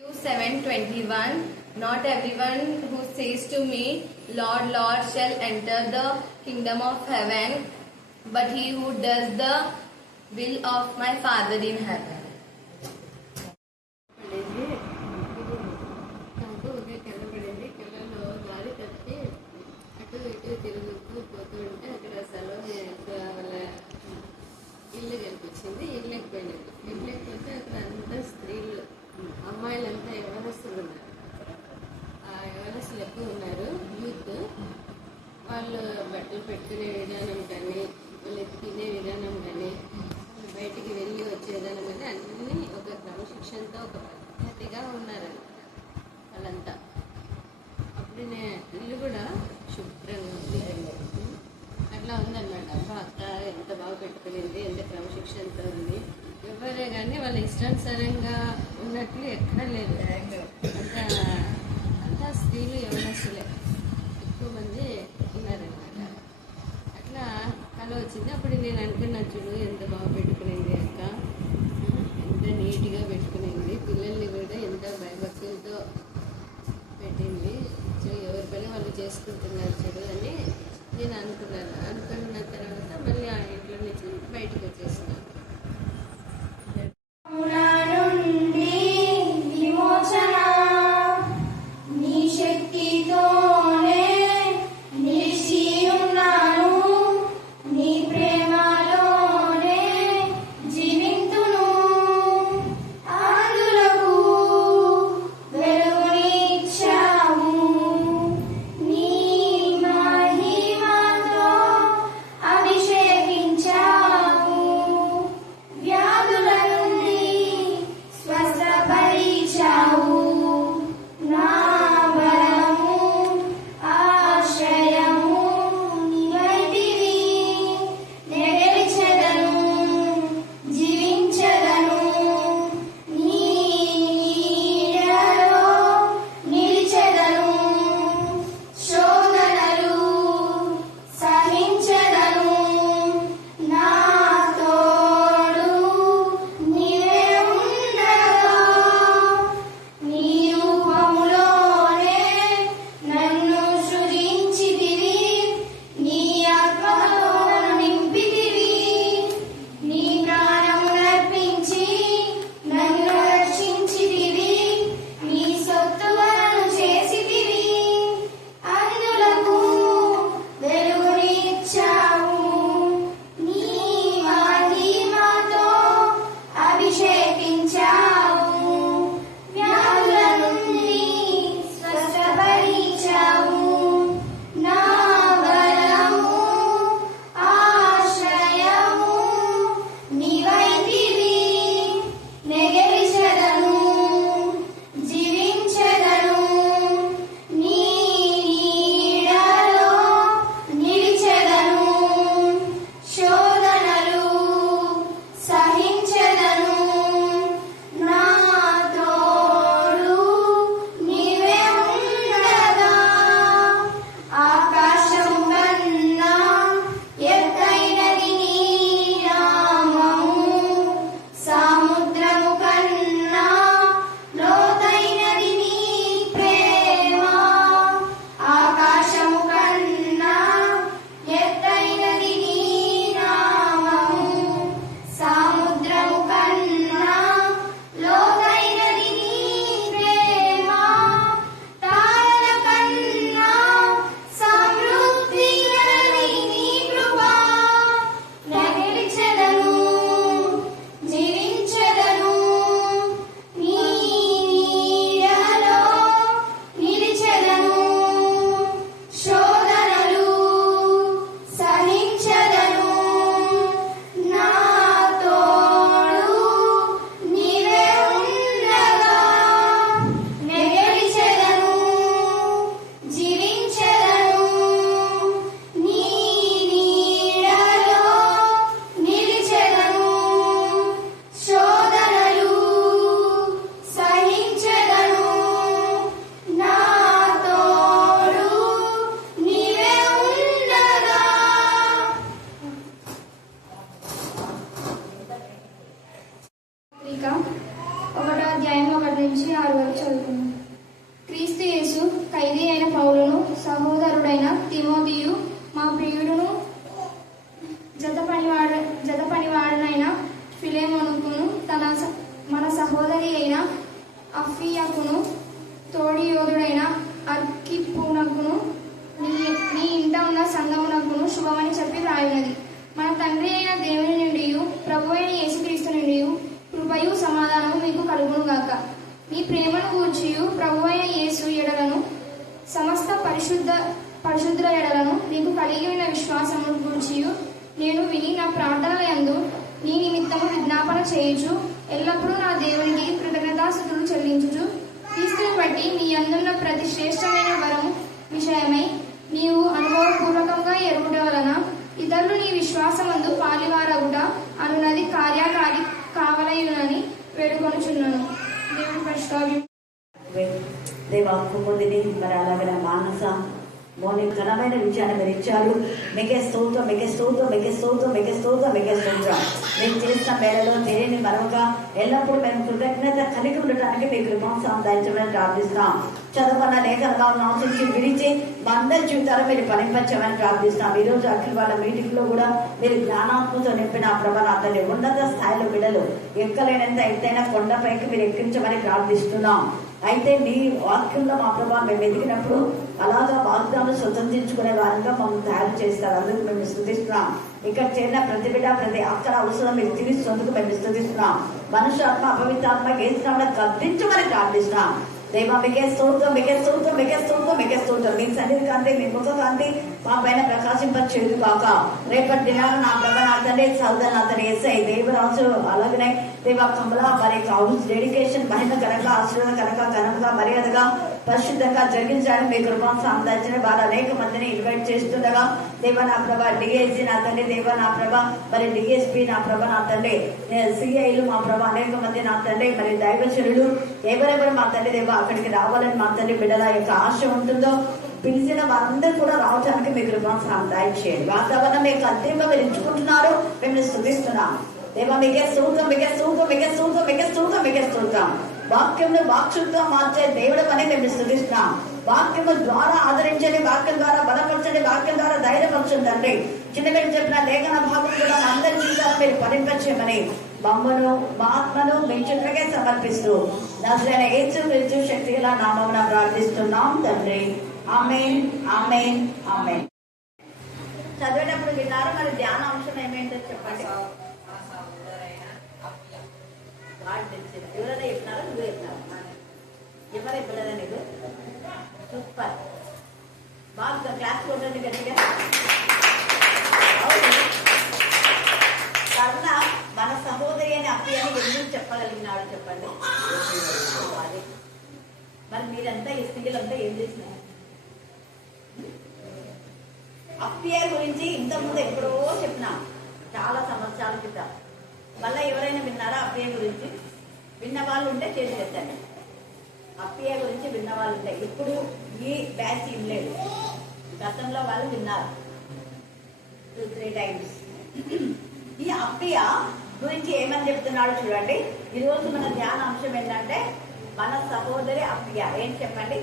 7:21. Not everyone who says to me, Lord, Lord, shall enter the kingdom of heaven, but he who does the will of my Father in heaven. నాకు ఒకే కనబడింది. కళ్ళలో గాలి తప్పి అటు ఇటు తిరుగుతూ పోతూ ఉంటే అక్కడ సెలవు వాళ్ళ ఇల్లు కనిపించింది. ఇళ్ళకపోయినట్టు ఇళ్ళకపోతే అక్కడ అంతా స్త్రీలు, అమ్మాయిలంతా యవనస్తులు ఉన్నారు. ఆ యవనస్తులు ఎక్కువ ఉన్నారు. యూత్ వాళ్ళు బట్టలు పెట్టుకునే విధానం కానీ, వాళ్ళు తినే విధానం కానీ, బయటికి వెళ్ళి వచ్చే విధానం కానీ అన్నీ ఒక క్రమశిక్షణతో ఒక పద్ధతిగా ఉన్నారన్నమాట వాళ్ళంతా. అప్పుడు ఇల్లు కూడా శుభ్రంగా ఉంది. అట్లా ఉందన్నమాట. అబ్బా అక్క ఎంత బాగా పెట్టుకునింది, ఎంత క్రమశిక్షణతో ఉంది. ఎవరే కానీ వాళ్ళ ఇష్టానుసారంగా ఉన్నట్లు ఎక్కడా లేదు. అంతా స్త్రీలు యవనస్తులే ఎక్కువ మంది ఉన్నారనమాట. అట్లా కళ వచ్చింది. అప్పుడు నేను అనుకున్నా, చూడు ఎంత బాగా పెట్టుకునింది అక్క, ఎంత నీట్గా పెట్టుకునింది, పిల్లల్ని కూడా ఎంత భయభక్తులతో పెట్టింది. సో ఎవరి పని వాళ్ళు చేసుకుంటున్నారు చూడు అని నేను అనుకున్నాను. అనుకున్న తర్వాత మళ్ళీ ఆ ఇంట్లో నుంచి బయటకు వచ్చేసినాను. ప్రియుడును జత పనివాడనైన ఫిలెమోనుకును మన సహోదరి అయిన అఫియకును తోడి యోధుడైన అర్కిప్పునకును నీ ఇంట ఉన్న సంగమునకును శుభమని చెప్పి వ్రాయున్నది. మన తండ్రి అయిన దేవుని నుండి ప్రభు అయిన యేసుక్రీస్తు నుండి కృపయు సమాధానము మీకు కలుగును గాక. మీ ప్రేమను గూర్చియు ప్రభు అయిన యేసు ఎడలను సమస్త పరిశుద్ధుల ఎడలను మీకు కలిగి ఉన్న విశ్వాసము గూర్చియు నేను విని నా ప్రార్థనల యందు నీ నిమిత్తము విజ్ఞాపన చేయుచు ఎల్లప్పుడూ నా దేవునికి కృతజ్ఞతాస్తుతులు చెల్లించుచు క్రీస్తుని బట్టి నీ అందున్న ప్రతి శ్రేష్టమైన వరము విషయమై నీవు అనుభవపూర్వకంగా ఎరుగుట వలన ఇతరులు నీ విశ్వాసమందు పాలివారగుట అనున్నది కార్యకారి కావలయునని వేడుకొనుచున్నాను. దేవుని పరిశుద్ధ దేవా కుముదిని మరి అలాగే మానస మోని ఘనమైన విజయాన్ని మీరు ఇచ్చారు. మీకే స్తోత్రం, మీకే స్తోత్రం, మీకే స్తోత్రం, మీకే స్తోత్రం, మీకే స్తోత్రం. మీరు చేసిన మేళలో తెలియని మరొక ఎల్లప్పుడూ మేము కృతజ్ఞత కలిగి ఉండటానికి మీ కృపాను దయచేయమని ప్రార్థిస్తున్నాం. చదువుకున్న లేఖలుగా ఆశించి విడిచి అందరి జీవితాలు మీరు ఫలింపచ్చమని ప్రార్థిస్తున్నాం. ఈరోజు అఖిల వాళ్ళ మీటింగ్ లో కూడా మీరు జ్ఞానాత్మతో నింపిన ప్రభావాన్ని ఉన్నత స్థాయిలో బిడ్డలు ఎక్కలేనంత ఎత్తైన కొండపైకి మీరు ఎక్కించమని ప్రార్థిస్తున్నాం. అయితే మీ వాక్యంలో మా ప్రభావం మేము ఎదిగినప్పుడు అలాగా వాగ్దానం స్వతంత్రించుకునే వారంగా మమ్మల్ని తయారు చేస్తారు. అందుకు మేము స్తుతిస్తున్నాం. ఇక్కడ చేరిన ప్రతి బిడ్డ ప్రతి అక్కడ అవసరం మీరు తీరుస్తున్నందుకు మేము స్తుతిస్తున్నాం. మనుష్యాత్మ అపవిత్రాత్మ గేస్తున్నాం గద్దించమని ప్రార్థిస్తున్నాం. దేవా మీకే స్తోత్రం, మీకే స్తోత్రం, మీకే స్తోత్రం, మీకే స్తోత్రం. మీ సన్నిధి కాంతి, మీ ముఖ కాంతి మా పైన ప్రకాశింపచేయదు కాక. రేపటి దినాన నా ప్రభ నా తండ్రి సౌదర్ నా తండ్రి ఎస్ఐ దేవరాజు అలాగనే దేవా కమల మరి హౌస్ డెడికేషన్ మహిమ కనుక ఆశీర్వాద కనుక ఘనంగా మర్యాదగా పరిశుద్ధంగా జరిగించడానికి మీ కృపాను సంపాదించిన వారు అనేక మందిని ఇన్వైట్ చేస్తుండగా దేవా నా ప్రభ డిఐజీ నా తండ్రి దేవా నా ప్రభ మరి డిఎస్పీ నా ప్రభ నా తండ్రి సిఐలు మా ప్రభ అనేక మంది నా తండ్రి మరి దైవచరులు ఎవరెవరు మా తండ్రి దేవా అక్కడికి రావాలని మా తండ్రి బిడ్డల యొక్క ఆశ ఉంటుందో పిలిచిన వారందరూ కూడా రావడానికి మీ కృపాను సహాయం చేయండి. వాతావరణం మీకు అంతిమంగా మీరు ఎంచుకుంటున్నారు, మేము స్తుతిస్తున్నాం. దేవా మీకే స్తోత్రం, మీకే స్తోత్రం, మీకే స్తోత్రం, మీకే స్తోత్రం, మీకే స్తోత్రం. వాక్యంలో వాక్శుద్ధం మార్చే దేవుడు అని మేము స్తుతిస్తున్నాం. వాక్యము ద్వారా ఆదరించండి, వాక్యం ద్వారా బలపరచండి, వాక్యం ద్వారా ధైర్యపరచండి తండ్రి. చిన్న మీరు చెప్పిన లేఖన భాగం కూడా అందరి జీవితాలు మీరు ఫలింపచేయమని మమ్మను మా ఆత్మను మీ చుట్టకే సమర్పిస్తూ నజరైన యేసు శక్తి గల నామమున ప్రార్థిస్తున్నాం తండ్రి. ఆమేన్, ఆమేన్, ఆమేన్. చదివేటప్పుడు విన్నారు. మరి ధ్యాన అంశం ఏమేంటో చెప్పండి. ఎవరైనా చెప్పినారో నువ్వు చెప్పినారు. ఎవరు చెప్పలేదా నీకు? సూపర్, బాగా క్లాస్ కొట్టండి గట్టిగా. కర్ణ మన సహోదరి అని అప్పి అని ఎందుకు చెప్పగలిగినాడు చెప్పండి. అదే మరి మీరంతా ఈ స్త్రీలంతా ఏం చేసినారు? అప్పియ గురించి ఇంతకుముందు ఎప్పుడో చెప్పినా, చాలా సంవత్సరాల క్రితం. మళ్ళీ ఎవరైనా విన్నారా అప్పియ గురించి? విన్న వాళ్ళు ఉంటే చేసి పెట్టండి. అప్పియ గురించి విన్న వాళ్ళు ఉంటే ఇప్పుడు ఈ బ్యాచ్ ఇవ్వలేదు, గతంలో వాళ్ళు విన్నారు 2-3 టైమ్స్. ఈ అప్పియ గురించి ఏమని చెప్తున్నాడు చూడండి. ఈరోజు మన ధ్యాన అంశం ఏంటంటే మన సహోదరి అప్పియ. ఏం చెప్పండి?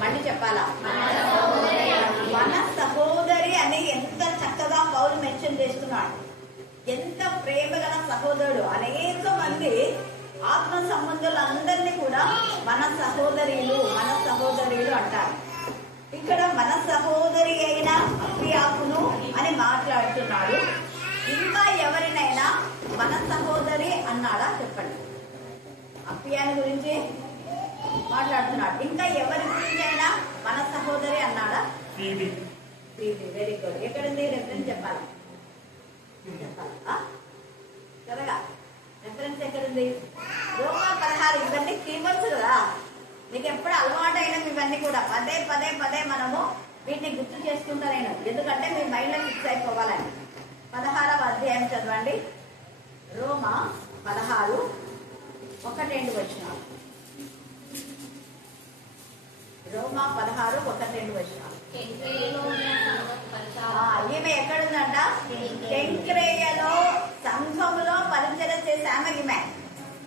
మళ్ళీ చెప్పాలా? మన సహోదరి అని ఎంత చక్కగా పౌలు మెన్షన్ చేస్తున్నాడు. ఎంత ప్రేమ గల సహోదరుడు. అనేక మంది ఆత్మ సంబంధులందరినీ కూడా మన సహోదరులు, మన సహోదరులు అంటారు. ఇక్కడ మన సహోదరి అయిన అప్పియాకును అని మాట్లాడుతున్నాడు. ఇంకా ఎవరినైనా మన సహోదరి అన్నాడా చెప్పండి. అప్పియాని గురించి మాట్లాడుతున్నాడు. ఇంకా ఎవరి గురించి అయినా మన సహోదరి అన్నాడా? Very good. ఎక్కడుంది రెఫరెన్స్? చెప్పాలా? త్వరగా రెఫరెన్స్ ఎక్కడుంది? రోమా 16. ఇవన్నీ కీవర్డ్స్ కదా, మీకు ఎప్పుడు అలవాటు అయినా ఇవన్నీ కూడా పదే పదే పదే మనము వీటిని గుర్తు చేసుకుంటారేను, ఎందుకంటే మీ మైండ్ లో ఫిక్స్ అయిపోవాలని. 16వ అధ్యాయం చదవండి. రోమా 16:1-2 వచనాలు. రోమా 16:1-2 వచనాలు. ఈమె ఎక్కడుందంట? కెంక్రేయలో సంఘములో పరిచయం చేసే ఆమె ఈమె.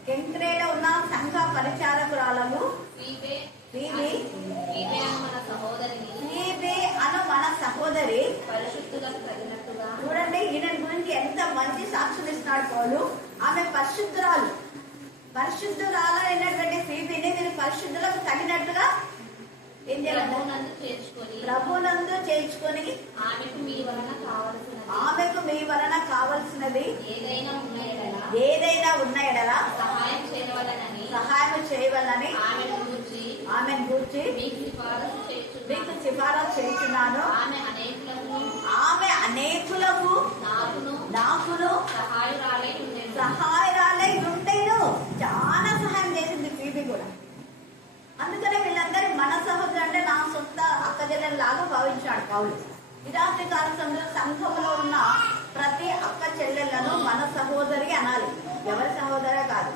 కెంక్రేయలో ఉన్న సంఘ పరిచారకురాలను ఫీబే చేస్తున్నాను మన సహోదరి పరిశుద్ధులకు తగినట్టుగా. చూడండి ఈయన గురించి ఎంత మంచి సాక్ష్యం ఇస్తున్నాడు పౌలు. ఆమె పరిశుద్ధురాలు. పరిశుద్ధురాలైనటువంటి ఫీబీని మీరు పరిశుద్ధులకు తగినట్టుగా ఏం చేయాలి? ప్రభునందు చేర్చుకొని ఆమెకు మీ వలన కావలసినది ఆమెకు మీ వలన కావలసినది ఏదైనా ఉన్న ఎడల సహాయం చేయవలనని ఆమెను గూర్చి మీకు సిఫారసు చేస్తున్నాను. ఆమె అనేకులకు నాకును సహాయరాలై ఉండేను. చాలా సహాయం చేసింది ఫీబీ కూడా. అందుకనే వీళ్ళందరూ మన సహోదరు అంటే నా సొంత అక్కచెల్లెల్లాగా భావించాడు పౌలు. విరాత్రి కాల సంఘంలో ఉన్న ప్రతి అక్క చెల్లెళ్లను మన సహోదరి అనాలి. ఎవరి సహోదరే కాదు.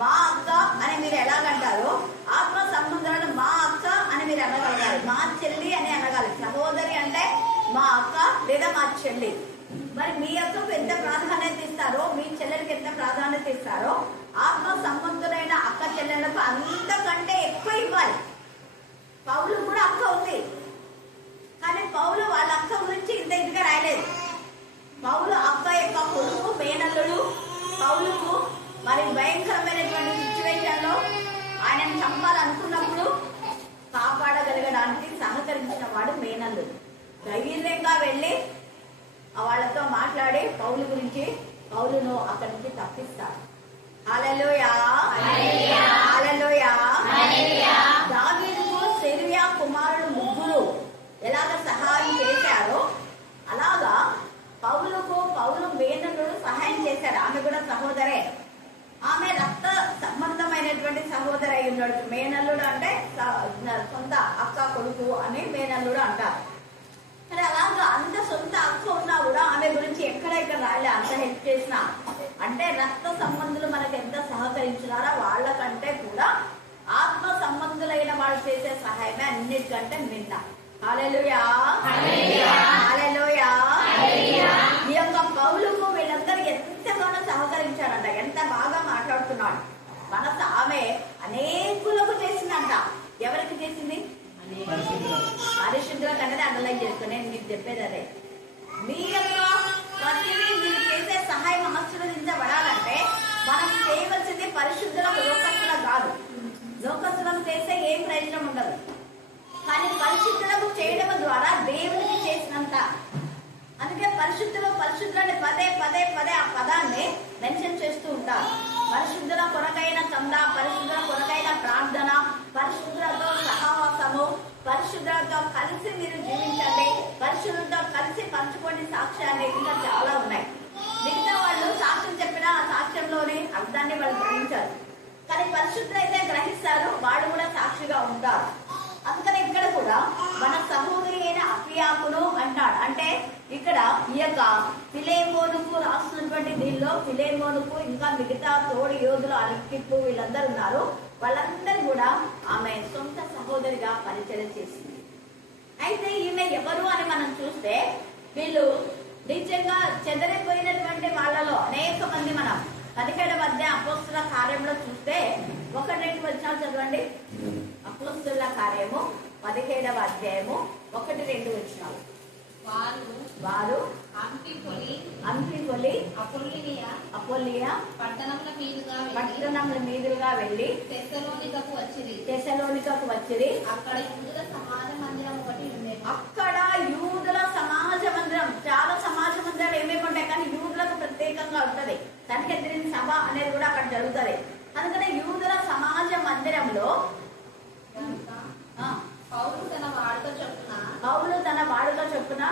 మా అక్క అని మీరు ఎలాగంటారో ఆత్మ సంబంధాలను మా అక్క అని మీరు అనగలగాలి. మా చెల్లి అని అనగాలి. సహోదరి అంటే మా అక్క లేదా మా చెల్లి. మరి మీ అక్కకు ఎంత ప్రాధాన్యత ఇస్తారో, మీ చెల్లెలకి ఎంత ప్రాధాన్యత ఇస్తారో, ఆత్మ సంబంధులైన అక్క చెల్లెలకు అంతకంటే ఎక్కువ ఇవ్వాలి. పౌలు కూడా అక్క ఉంది, కానీ పౌలు వాళ్ళ అక్క గురించి ఇంత ఇదిగా రాయలేదు. పౌలు అక్క యొక్క కొడుకు మేనల్లుడు. పౌలుకు మరి భయంకరమైనటువంటి సిచ్యువేషన్ లో ఆయనను చంపాలనుకున్నప్పుడు కాపాడగలగడానికి సహకరించిన వాడు మేనల్లుడు. ధైర్యంగా వెళ్ళి వాళ్ళతో మాట్లాడి పౌలు గురించి పౌలును అక్కడి నుంచి తప్పిస్తాడు. హల్లెలూయా, హల్లెలూయా. దావీదుకు సెరూయా కుమారుడు ముగ్గురు ఎలాగ సహాయం చేశారో అలాగా పౌలు మేనల్లుడు సహాయం చేశారు. ఆమె కూడా సహోదరే. ఆమె రక్త సంబంధమైనటువంటి సహోదరి అయి ఉన్నాడు. మేనల్లుడు అంటే సొంత అక్క కొడుకు అని మేనల్లుడు అంటారు. కానీ అలాగా అంత సొంత అక్క ఉన్నా కూడా ఆమె గురించి ఎక్కడెక్కడ రాలే. అంత హెల్ప్ చేసిన అంటే రక్త సంబంధులు మనకు ఎంత సహకరించినారో వాళ్ళకంటే కూడా ఆత్మ సంబంధులైన వాళ్ళు చేసే సహాయమే అన్నిటికంటే మిన్న. హల్లెలూయా, హల్లెలూయా. ఈ యొక్క పౌలుకు వీళ్ళందరూ ఎంతగానో సహకరించారంట. ఎంత బాగా మాట్లాడుతున్నాడు. ఆమె అనేకులకు చేసిందంట. ఎవరికి చేసింది? పరిశుద్ధుల కంటే అండర్లైన్ చేసుకోండి. నేను మీకు చెప్పేది అదే. మీ యొక్క ప్రతిదీ మీరు చేసే సహాయం ఆశీర్వదించబడాలంటే మనం చేయవలసింది పరిశుద్ధులకు, లోకస్తులకు కాదు. లోకస్తులకు చేస్తే ఏం ప్రయోజనం ఉండదు. కానీ పరిశుద్ధులకు చేయడం ద్వారా దేవునికి చేసినంత. అందుకే పరిశుద్ధులని పదే పదే పదే ఆ పదాన్ని మెన్షన్ చేస్తూ ఉంటారు. పరిశుద్ధుల కొరకైన చంద, పరిశుద్ధుల కొరకైన ప్రార్థన, పరిశుద్ధులతో సహవాసము, పరిశుద్ధులతో కలిసి మీరు జీవించండి, పరిశుద్ధులతో కలిసి పంచుకోండి సాక్ష్యాన్ని. ఇంకా చాలా ఉన్నాయి. మిగతా వాళ్ళు సాక్ష్యం చెప్పినా ఆ సాక్ష్యంలోని అర్థాన్ని వాళ్ళు గ్రహించారు. కానీ పరిశుద్ధులైతే గ్రహిస్తారు, వాళ్ళు కూడా సాక్షిగా ఉంటారు. అందుకని ఇక్కడ కూడా మన సహోదరి అయిన అఫియాకును అంటాడు. అంటే ఇక్కడ ఈ యొక్క ఫిలేమోనుకు రాస్తున్నటువంటి దీనిలో ఫిలేమోనుకు ఇంకా మిగతా తోడి యోధులు అర్కిప్పు వీళ్ళందరూ ఉన్నారు. వాళ్ళందరూ కూడా ఆమె సొంత సహోదరిగా పరిచయం చేసింది. అయితే ఈమె ఎవరు అని మనం చూస్తే వీళ్ళు నిజంగా చెదరిపోయినటువంటి వాళ్ళలో అనేక మంది మనం 17వ అధ్యాయం అపోస్తుల కార్యంలో చూస్తే 1-2 వచనాలు చదవండి. అపోస్తుల కార్యము 17వ అధ్యాయము 1-2 వచనాలు. వారు అంఫిపొలి అపోలియా పట్టణముల మీదుగా వెళ్ళి తెస్సలోనికకు వచ్చిరి. అక్కడ యూదుల సమాజ మందిరం, చాలా సమాజ మందిరాలు ఏమేమి ఉంటాయి, కానీ యూదులకు ప్రత్యేకంగా ఉంటది. సన్హెద్రిన్ సభ అనేది కూడా అక్కడ జరుగుతుంది. అందుకనే యూదుల సమాజ మందిరంలో పౌలు తన వాడుక చొప్పున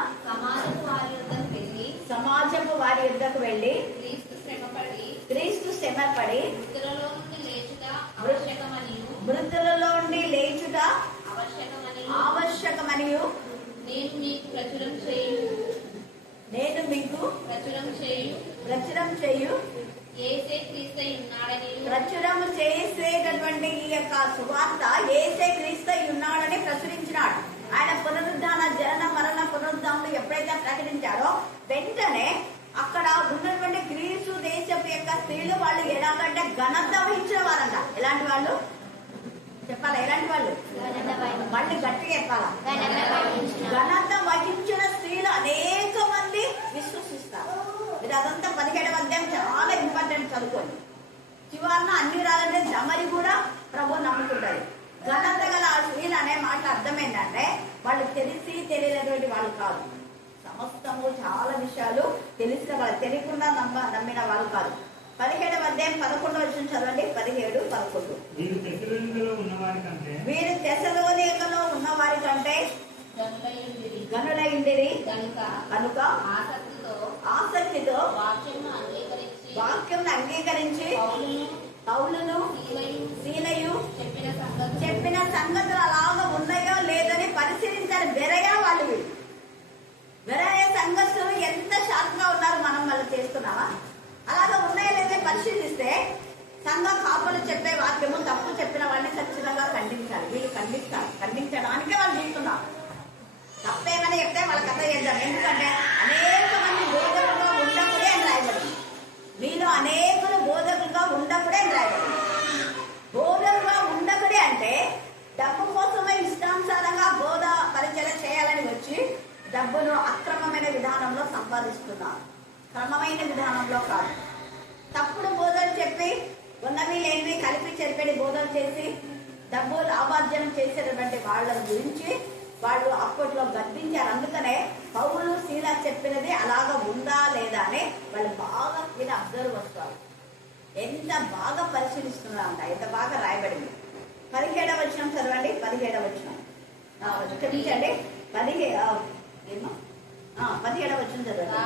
సమాజపు వారి యుద్ధకు వెళ్ళి క్రీస్తు శ్రమపడి మృతులలో నుండి లేచుట ఆవశ్యకమనియు నేను మీకు ప్రచురం చేయు ప్రచురము చేసేటటువంటి ఈ యొక్క సువార్త యేసే క్రీస్తు ఉన్నాడని ప్రచురించినాడు. ఆయన పునరుద్ధాన జనన మరణ పునరుద్ధానం ఎప్పుడైతే ప్రకటించారో వెంటనే అక్కడ ఉన్నటువంటి గ్రీసు దేశపు యొక్క స్త్రీలు వాళ్ళు ఎలాగంటే ఘనత వహించిన వారంట. ఎలాంటి వాళ్ళు చెప్పాలా? ఎలాంటి వాళ్ళు? మళ్ళీ గట్టిగా చెప్పాలా? ఘనత వహించిన స్త్రీలు అనేక మంది విశ్వసిస్తారు. మీరు అదంతా 17వ అధ్యాయం చాలా ఇంపార్టెంట్ చదువుకోండి. చివరన అన్ని రాలంటే దమరి కూడా ప్రభు నమ్ముకుంటారు. ఘనత గల ఆ స్త్రీలు అనే మాట అర్థం ఏంటంటే వాళ్ళు తెలిసి తెలియనటువంటి వాళ్ళు కాదు. సమస్తము చాలా విషయాలు తెలిసిన వాళ్ళు, తెలియకుండా నమ్మిన వాళ్ళు కాదు. 17వ అధ్యాయం 11వ వచనం చదవండి. 17, 11. వీరు తెస్సలోనికలో ఉన్న వారి కంటే గనులైండిరి కనుక ఆసక్తితో వాక్యం అంగీకరించి పౌలును శీలయు చెప్పిన సంగతులు అలాగా ఉన్నాయో లేదని పరిశీలించారు. బెరయా వాళ్ళు, వీళ్ళు బెరయ సంగతులు ఎంత షార్ప్గా ఉన్నారు, మనం వాళ్ళు చేస్తున్నామా? అలాగా ఉన్నాయో లేదో పరిశీలిస్తే సంఘ కాపులు చెప్పే వాక్యము తప్పు చెప్పిన వాళ్ళని ఖచ్చితంగా ఖండించాలి. వీళ్ళు ఖండించడానికే వాళ్ళు చూస్తున్నారు. తప్పేమని చెప్తే వాళ్ళ కథ చేద్దాం. ఎందుకంటే అనేక మంది బోధకులుగా ఉండకుడే అని రాయబడింది. మీలో అనేకులు బోధకులుగా ఉండకుడే అని రాయబడింది. బోధకులుగా ఉండకుడే అంటే డబ్బు కోసమే ఇష్టానుసారంగా బోధ పరిచయం చేయాలని వచ్చి డబ్బును అక్రమమైన విధానంలో సంపాదిస్తున్నారు. క్రమమైన విధానంలో కాదు. తప్పుడు బోధలు చెప్పి ఉన్నవి లేనివి కలిపి చెరిపెడి బోధలు చేసి డబ్బు లాభార్జనం చేసేటటువంటి వాళ్ళ గురించి వాళ్ళు అప్పట్లో గద్దించారు. అందుకనే పౌలు శీల చెప్పినది అలాగా ఉందా లేదా అని వాళ్ళు బాగా వీళ్ళు అబ్జర్వ్ వస్తారు. ఎంత బాగా పరిశీలిస్తున్నారంట, ఎంత బాగా రాయబడింది. 17వ వచనం చదవండి. 17వ వచనం క్షమించండి. 17వ వచనం చదవండి.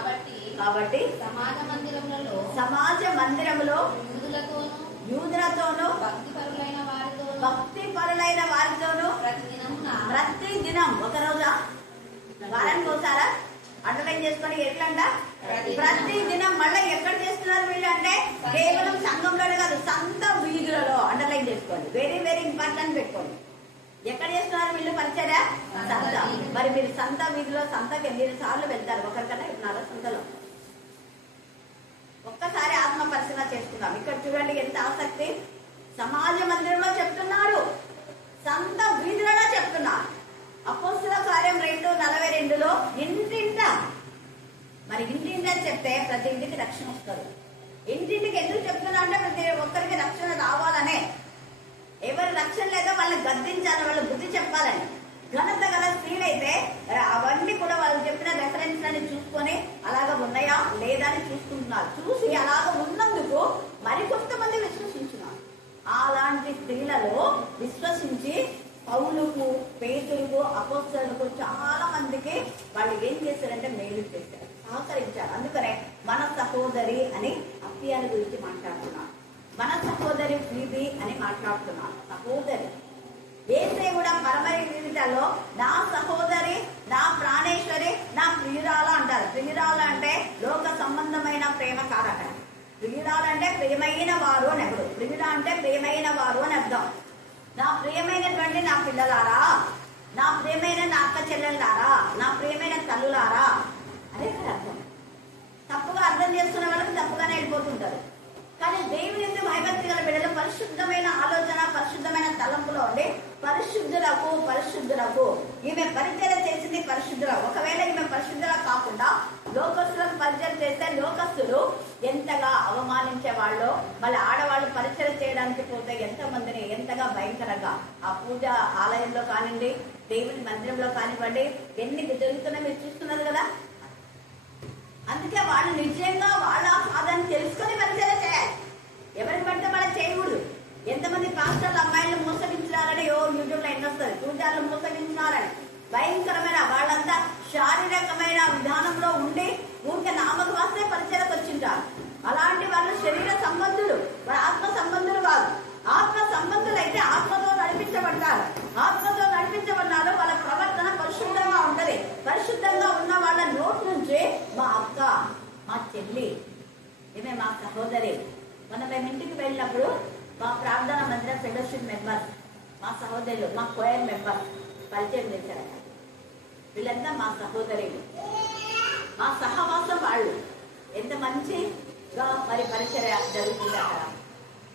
కాబట్టి సమాజ మందిరములో యూదులతోనూ భక్తిపరులైన వారితోనూ ప్రతి దినం, ఒక రోజా వారానికి ఒకసారా అండర్లైన్ చేసుకొని ఎట్లంట ప్రతి దినం. మళ్ళీ ఎక్కడ చేస్తున్నారు వీళ్ళు అంటే కేవలం సంఘంలోనే కాదు, సంత వీధులలో అండర్లైన్ చేసుకోండి. వెరీ వెరీ ఇంపార్టెంట్ పెట్టుకోండి. ఎక్కడ చేస్తున్నారు వీళ్ళు పరిచర్య? సంత. మరి మీరు సంత వీధిలో సంతకి ఎన్ని సార్లు వెళ్తారు? ఒకరికన్నా ఉన్నారా సంతలో? ఒక్కసారి ఆత్మ పరిశీలన చేసుకుందాం. ఇక్కడ చూడండి ఎంత ఆసక్తి. సమాజ మందిరంలో చెప్తున్నారు, సంత వీధులలో చెప్తున్నారు. అపోస్తుల కార్యం 2:42లో ఇంటింట. మరి ఇంటింట చెప్తే ప్రతి ఇంటికి రక్షణ వస్తుంది. ఇంటింటికి ఎందుకు చెప్తున్నా అంటే ప్రతి ఒక్కరికి రక్షణ రావాలనే. ఎవరి రక్షణ లేదో వాళ్ళని గద్దించాలి, వాళ్ళు బుద్ధి చెప్పాలని. ఘనత గల స్త్రీలైతే అవన్నీ కూడా వాళ్ళు చెప్పిన రెఫరెన్స్ అని చూసుకొని అలాగా ఉన్నాయా లేదా అని చూసుకుంటున్నారు. చూసి అలాగ ఉన్నందుకు మరికొంతమంది విశ్వసించున్నారు. అలాంటి స్త్రీలలో విశ్వసించి పౌలుకు, పేతురుకు, అపోస్తలుకు చాలా మందికి వాళ్ళు ఏం చేశారంటే మేలు చేశారు, సహకరించారు. అందుకనే మన సహోదరి అని అప్పియాల గురించి మాట్లాడుతున్నారు. మన సహోదరి ఫీబీ అని మాట్లాడుతున్నారు. సహోదరి ఏసే కూడా పరమరి జీవితాల్లో నా సహోదరి, నా ప్రాణేశ్వరి, నా ప్రియురాల అంటారు. ప్రియురాలు అంటే లోక సంబంధమైన ప్రేమ కాదట. ప్రియురాలు అంటే ప్రియమైన వారు అని ఎప్పుడు. ప్రియుల అంటే ప్రియమైన వారు అని అర్థం. నా ప్రియమైనటువంటి నా పిల్లలారా, నా ప్రియమైన నా అక్క చెల్లెళ్ళారా, నా ప్రియమైన తల్లులారా అదే కదా అర్థం. తప్పుగా అర్థం చేసుకునే వాళ్ళకి తప్పుగానే వెళ్ళిపోతుంటారు. కానీ దేవుని భయభక్తి గల బిడ్డలు పరిశుద్ధమైన ఆలోచన, పరిశుద్ధమైన తలంపులో ఉండి పరిశుద్ధులకు ఈమె పరిచయం చేసింది పరిశుద్ధులకు. ఒకవేళ ఈమె పరిశుద్ధుల కాకుండా లోకస్తులకు పరిచయం చేస్తే లోకస్తులు ఎంతగా అవమానించే వాళ్ళు, మళ్ళీ ఆడవాళ్ళు పరిచయం చేయడానికి పోతే ఎంతమందిని ఎంతగా భయంకరంగా ఆ పూజ ఆలయంలో కానివ్వండి, దేవుని మందిరంలో కానివ్వండి, ఎన్ని జరుగుతున్నాయో మీరు చూస్తున్నారు కదా. అందుకే వాళ్ళు నిజంగా వాళ్ళ సాధన తెలుసుకొని పరిచయం చేయాలి. ఎవరిని పడితే వాళ్ళ చేయకూడదు. ఎంతమంది పాస్టర్లు అమ్మాయిలు మోసగించారని యూట్యూబ్లో ఎన్ని వస్తుంది, పూజార్లు మోసగించారని భయంకరమైన వాళ్ళంతా శారీరకమైన విధానంలో ఉండి ఊరికే నామకు వస్తే పరిచయకు వచ్చింటారు. అలాంటి వాళ్ళు శరీర సంబంధులు, వాళ్ళ ఆత్మ సంబంధులు కాదు. ఆత్మ సంబంధులు అయితే ఆత్మతో నడిపించబడతారు. ఆత్మతో నడిపించబడ్డారు. వాళ్ళ ప్రవర్తన పరిశుద్ధంగా ఉంటది. పరిశుద్ధంగా ఉన్న వాళ్ళ నోటి నుంచి మా అక్క, మా చెల్లి, ఈమె మా సహోదరి. మనం మేము ఇంటికి వెళ్ళినప్పుడు మా ప్రార్థన మందిర ఫెలోషిప్ మెంబర్స్, మా సహోదరులు, మా కోయర్ మెంబర్స్ పరిచయం చేశారట. వీళ్ళంతా మా సహోదరులు, మా సహవాసం వాళ్ళు. ఎంత మంచిగా మరి పరిచర్య జరుగుతుంది అక్కడ.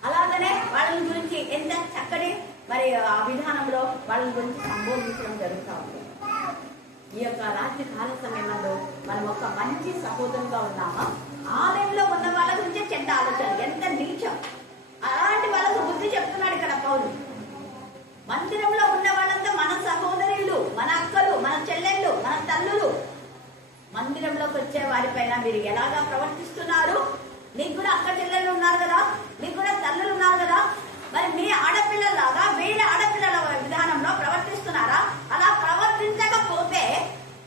అలాగనే వాళ్ళ గురించి ఎంత చక్కటి మరి ఆ విధానంలో వాళ్ళ గురించి సంబోధించడం జరుగుతూ ఉంది. ఈ యొక్క రాత్రి కాల సమయంలో మనం ఒక మంచి సహోదరుగా ఉన్నామా? ఆలయంలో ఉన్న వాళ్ళ గురించి చెడ్డ ఆలోచన, ఎంత నీచం! అలాంటి వాళ్ళకు బుద్ధి చెప్తున్నాడు ఇక్కడ పౌలు. మందిరంలో ఉన్న వాళ్ళంతా మన సహోదరులు, మన అక్కలు, మన చెల్లెళ్ళు, మన తల్లులు. మందిరంలోకి వచ్చే వారిపైన మీరు ఎలాగా ప్రవర్తిస్తున్నారు? నీకు కూడా అక్క చెల్లెళ్ళు ఉన్నారు కదా, నీకు కూడా తల్లులు ఉన్నారు కదా, మరి మీ ఆడపిల్లలాగా వేరే ఆడపిల్లల విధానంలో ప్రవర్తిస్తున్నారా? అలా ప్రవర్తించకపోతే